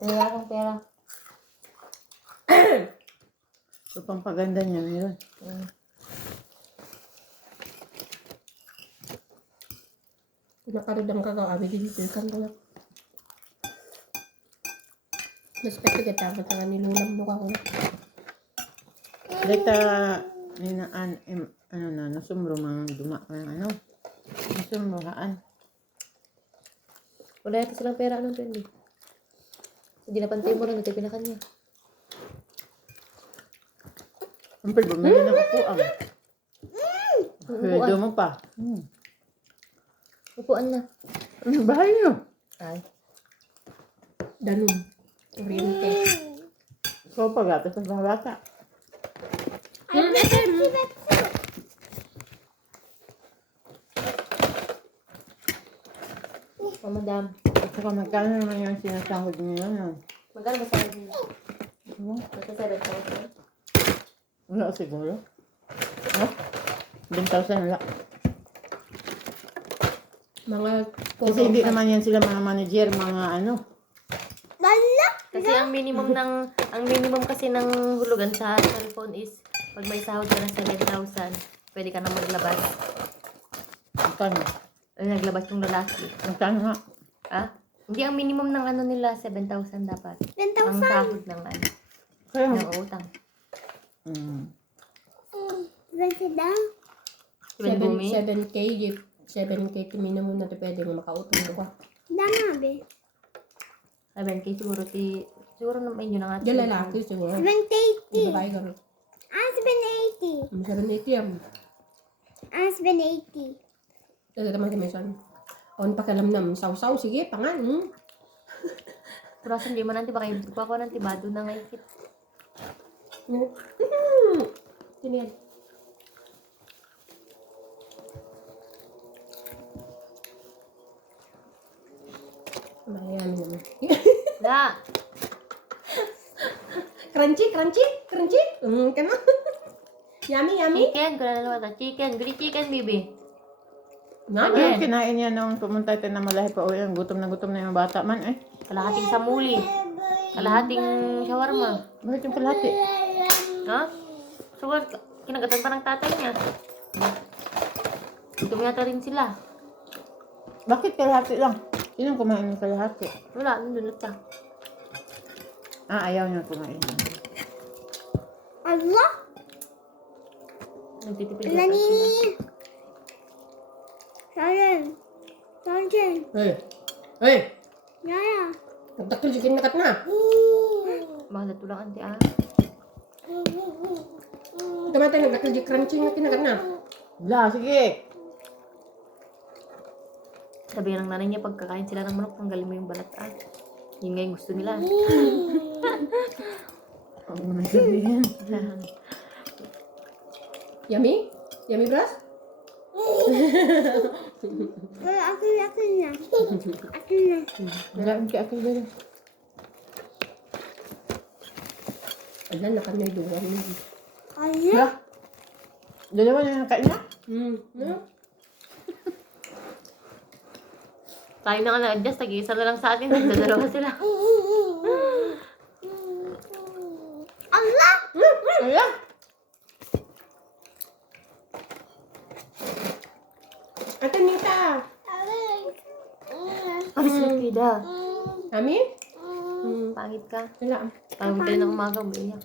Wala akong pera. So, pampaganda niya meron. Nakarod ang kagabi dito kan ko. Respect kita ka nilulam mo ka ko. Dito, ano na, nasumro mga duma ka ng ano. Nasumrohaan. Wala yata silang pera ng 20. Hindi na pantay mo lang, nagpipinakan niya. Siyempre, bumili ng upuan. Pwede mo pa. Upuan na. Ano, bahay niyo? Ay. Danum. Oriente. So, pag-atas ng mga bata. Oh, madam. At saka magkano naman yung sinasahod niyo yun? Magkano ba sa'yo din? Ano? Nasa 7,000? Wala siguro. Ha? 10,000 wala. Mga Kasi hindi naman yan sila mga manager, mga ano. Kasi ang minimum kasi ng hulugan sa cellphone is pag may sahod ka na 7,000, pwede ka na maglabas. Magkano? Ay, naglabas yung lalaki. Magkano nga? Ah? Hindi ang minimum ng ano nila 7,000 dapat. 7,000? Ang sahod ng ano, Kaya, ng utang. 7K, 7K minimum na pwede mo makautong ko. 7K siguro naman yun ang ating. Yung lalaki siguro. 780. Yung babae gano'n. 780. 780 yan. 780. Ito naman kami saan. On pakialam saw-saw, sige, pangan. Pero hindi man nanti baka ibuka ko ng tibado na ngayon. Tiniyan. Mayayamin naman. Da! Crunchy. Kano? Yummy. Chicken, kung na naman chicken. Bili chicken, baby. ano Again. yung kinain niya nung pumunta tayo na malahi pa uwi. Gutom na yung bata man eh. Kalahating samuli. Kalahating shawarma. Bakit yung kalahati? Ha? So, kinagatan pa ng tatay niya. Gutom yata rin sila. Bakit kalahati lang? Sinong kumain ng kalahati? Wala, nandun siya. Ayaw niya kumain. Allah. Nagtitipid yata Nani. sila. Sarjan. Hey. Yaya. Nagtakil siya kinakat na. Baka natulang ante ah. Tumatay nagtakil siya crunchy na kinakat na. Wala, sige. Sabi ng nanay niya, pagkakain sila ng manok, tanggalin mo yung balat ah. Yun nga yung gusto nila. Ano naman sabihin? Yummy, bros? Akin na. Akin na. Wala, hindi ako dito. Ala, nakamay duwan. Allah. Wala. Dalawa na yung kain niya? No? Tayo na nga na-adjust, tag-iisa na lang sa atin, nagdadalawa sila. Allah. Wala. Ate Nita. Ay, silpida. Yummy? Pangit ka. Wala. Parang kayo ng umaga, umiiyak.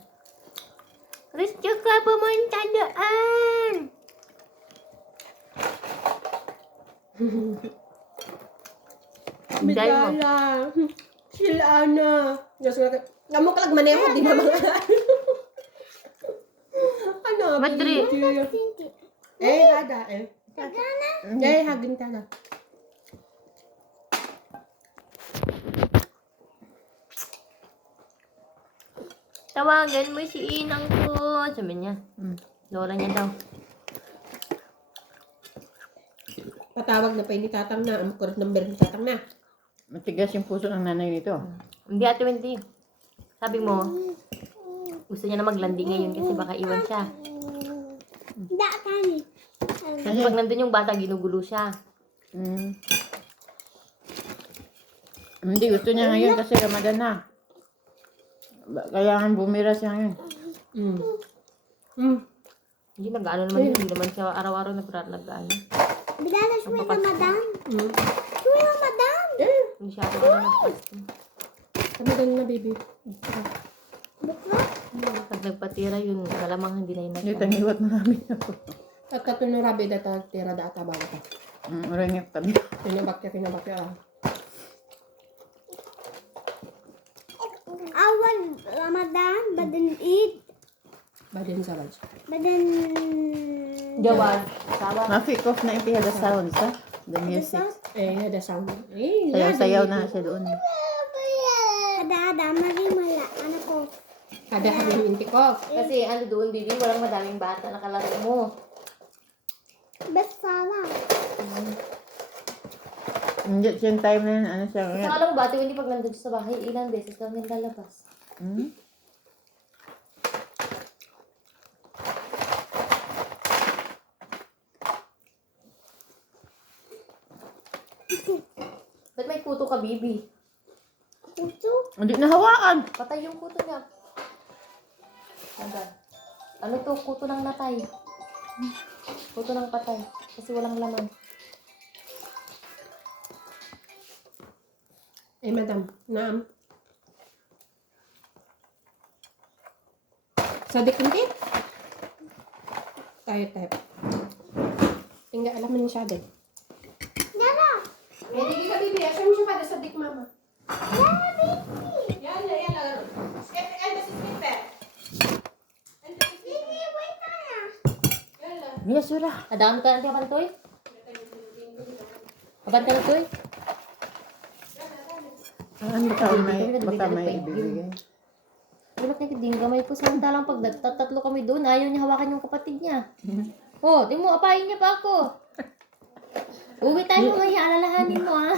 Gusto ka pumunta doon! Hinday mo. Bigala. Sila na. Diyos ko. Kamu kalag maneho, di na mga. Ano? Madrid. Ada eh. Hagin tala. Tawagan mo si inang ko. Sabi niya. Lola niya daw. Patawag na pa ni tatang na. Ang kurot number ni tatang na. Matigas yung puso ng nanay nito. Hindi ate Wendy. Sabi mo, gusto niya na maglandi ngayon kasi baka iwan siya. Da kani. Kasi pag nandun yung bata, ginugulo siya. Hindi, gusto niya ngayon kasi Ramadan na. Kaya nga bumira siya ngayon. Mm. Mm. Hindi nag-ano naman yun. Hindi naman siya araw-araw nag-ano. Bidala siya Ramadan. Mm. Siya Ramadan. Hindi siya araw-araw nag-fasting. Kami ganun na, baby. Bukla. Pag nagpatira yun, malamang hindi na yun Hindi tangiwat marami ako. At kato na rabi data tira data bago ka. Orangit tabi. Kinabakya. Awan Ramadan. Badan Eid. Badin sa lunch. Badan... Jawad. Sawa. Mafikos na iti the sound sa the music. Ada sound. Sayaw-sayaw na siya doon. Ada-ada. Marimala. Ano ko? Ada halim intikok. Kasi ano doon, baby, walang madaming bata nakalaro mo. Best Sarah. Hindi siyang time na yun, ano siya Kasi ngayon. alam mo ba, hindi pag nandun siya sa bahay, ilang beses lang yung lalabas. Hmm? Ba't may kuto ka, baby? Kuto. Hindi nahawakan. Patay yung kuto niya. Ano to? Kuto ng natay. Kuto ng patay. Kasi walang laman. Ay, madam. Naam. Sadik hindi? Tayo. Tingga, alam mo yung sadik. Yala. Hindi ka, baby. Asya mo siya para sadik, mama. Yala. Hindi, wait tayo. Yes, wala. Nadaan ka na pa toy? Kapan ka na toy? Ano baka may ibibigay. Ba't nagiging gamay po samantalang pag tatlo kami doon, ayaw niya hawakan yung kapatid niya. Oh, tingnan mo, apayin niya pa ako. Uwi tayo mamaya, alalahanin mo ha.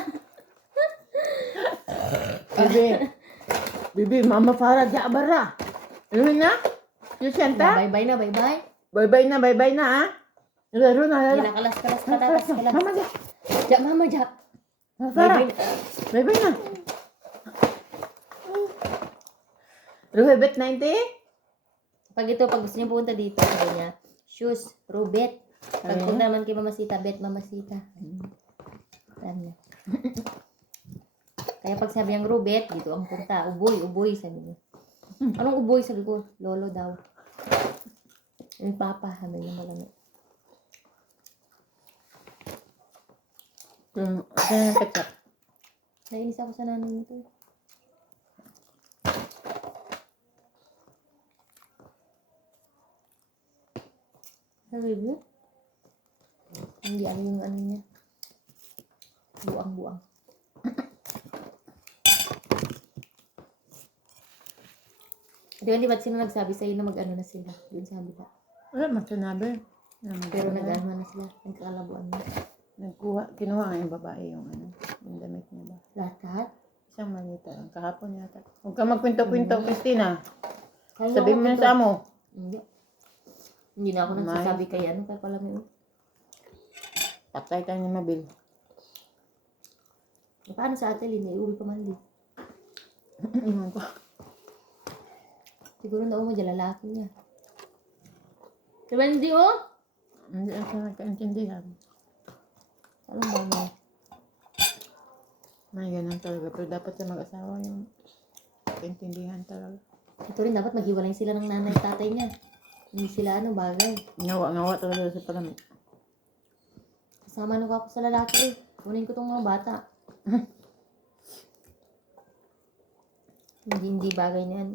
Bibi, Mama Farah, Jabara. Ano na? Yung siyenta? Bye-bye na, bye-bye. Bye-bye na, ha? Laro na, Hindi na kalas, patatas, kalas. Mama, ja. Ja, mama, ja. Mama Farah. Bye-bye na. Bye-bye na. Ruhebet 90? Pag gusto niyo pupunta dito, sabi niya, shoes, Rubet. Pag punta naman kay Mamasita, bet Mamasita. Sabi niya. Kaya pag sabi niyang Rubet, dito ang punta. Uboy, sabi niya. Anong uboy? Sabi ko, lolo daw. Yung papa, sabi niya malamig. Saan yung ketchup? Nainis ako sa nanay nito. Sabi mo? Hindi ano yung ano niya. Buang-buang. Di ba't sino nagsabi sa'yo na mag-ano na sila? Doon sabi ka. Wala, masanabi. Pero nag-ano na sila. Nagkalabuan na. Kinuha nga yung babae yung damit niya ba? Lahat? Isang malita lang. Kahapon yata. Huwag ka magkwento-kwento, Christina. Kaya Sabihin mo na sa amo. Hindi. Hindi na ako nagsasabi kay ano. Kaya pala may... Patay tayo ni Mabil. Paano sa atin? Iuwi pa man din. Iwan ko. Siguro na mo dyan lalaki niya. Diba hindi oh? Hindi ako nagkaintindihan. Anong ba mo? May ganun talaga. Pero dapat sa mag-asawa yung kaintindihan talaga. Ito rin dapat maghiwalay sila ng nanay at tatay niya. Hindi sila ano bagay. Ngawa talaga sa palamit. Kasama nung ako sa lalaki eh. Kunin ko tong mga bata. hindi bagay niyan.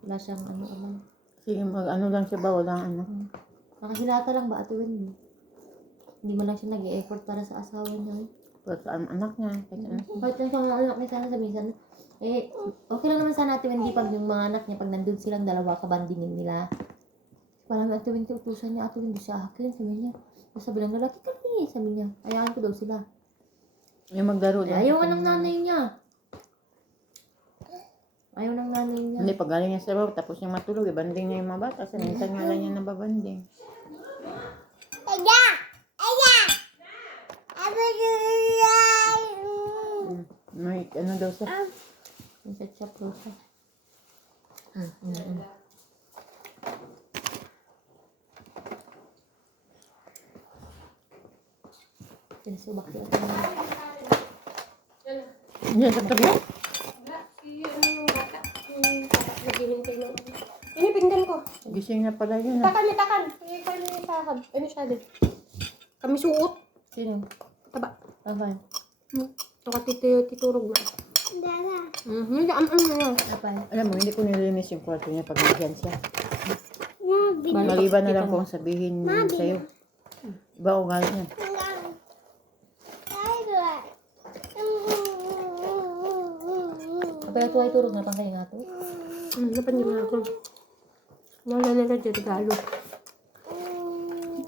Wala siyang ano. Sige, mag-ano lang siya ba? Walang ano. Nakahilata lang ba ate Wendy? Hindi mo lang siya nag-e-effort para sa asawa niya. Para sa anak niya. Kahit lang sa mga anak niya sana sa minsan. Okay lang naman sana ate Wendy pag yung mga anak niya, pag nandun silang dalawa, kabandingin nila. Parang ate Wendy, utusan niya, ate Wendy sa akin, sabi niya. Sabi lang, lalaki ka rin, sabi niya. Ayahan ko daw sila. Yung maglaro lang. Ayaw ng nanay niya. Ayaw ng nanay niya. Hindi, pag galing niya sa baba, tapos niya matulog, ibanding niya yung mga bata. Kasi minsan nga lang niya nababanding. May ano daw siya. Yung sa shop daw siya. Sinasubak sila. Yan sa tabi. Naghihintay na. Ano yung pinggan ko? Gising na pala yun. Takan ni takan. Ikaw na yung takad. Ano siya din? Kami suot. Sino? Taba. Apay. Ito ka titurog na. Dala. Hindi, na. Apay. Alam mo, hindi ko nilinis yung kwarto niya pag nandiyan siya. Mabi. Maliban na lang kung sabihin sa'yo. Iba ko galit yan. Apay ito ay turog na pang kayo nga to. Napansin ako. Nalala na dyan regalo.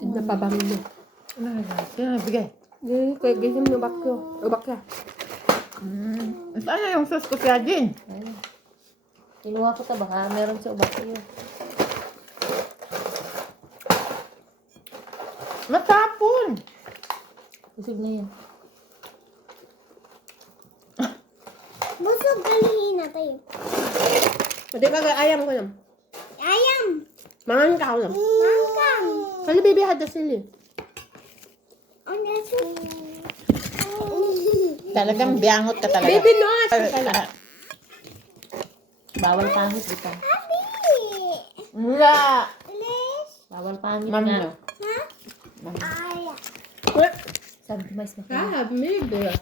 Napabangin mo. Ano na galit? Sino nabigay? Kaya ganyan mo bakyo. O bakya. Saan na yung sauce ko siya din? Ayun. Kinuha ko ta baka meron sa ubak iyo. Matapon! Busog na yan. Busog kalihin na tayo. Pwede ka ayam ko lang. Ayam. Mangan ka ko lang. Mangkam. Kali baby hada sili. Ano ito? Talagang biyangot ka talaga. Baby no! Kala. Bawal pangit dito. Wala! Alis. Bawal pangit Ma'am nga. no. Ha? Ma'am. Aya. Sabi ko mais na Ah, maybe.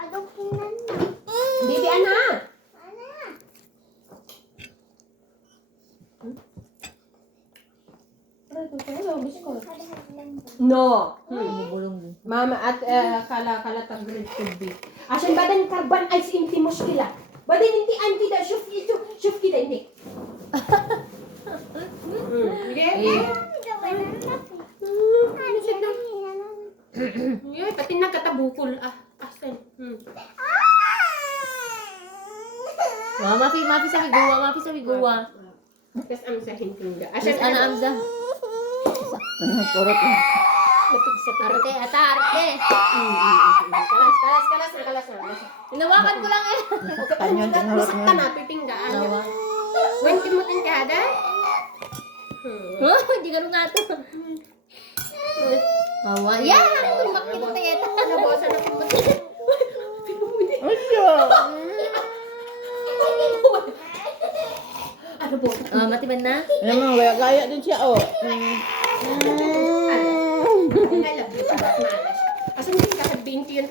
Adong kinan. Baby ana! Ana. No. Bumubulong din. Mama at kala tagrid could be. Asan badan karban ay inti muskila. Badan inti anti da shuf kita ini. Ano siya na? Yoy, pati nagkatabukol. Asan? Mafi sa miguwa, mafi sa miguwa. Tapos ang sa hintingga. Asan ana amza? Kurot na. Lapig sa Arte, ata arte. Kalas. Hinawakan ko lang eh. Kanyon, tinurot Masakta mo. na, pipinggaan. Nawa. Wanti mo tin kada? Hindi ganun nga to. Awa. Yan! Tumakit na yata. Nabawasan na kung Asya! Ano po? Matiban na? Alam mo, gaya din siya, oh. Alas. Alam. Asan din ka sa 20 yun?